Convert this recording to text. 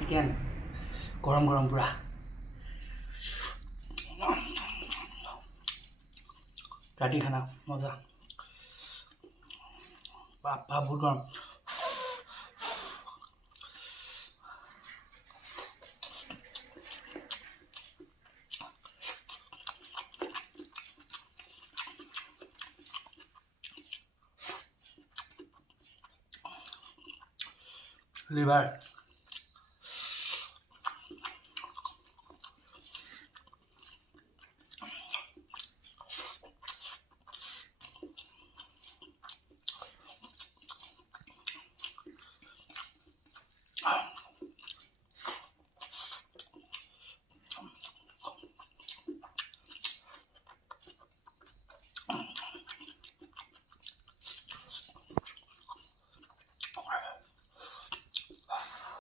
chicken গৰম গৰম পুৰা ৰাতি খানা মজা বাপ্পা বহুত গৰম লিভাৰ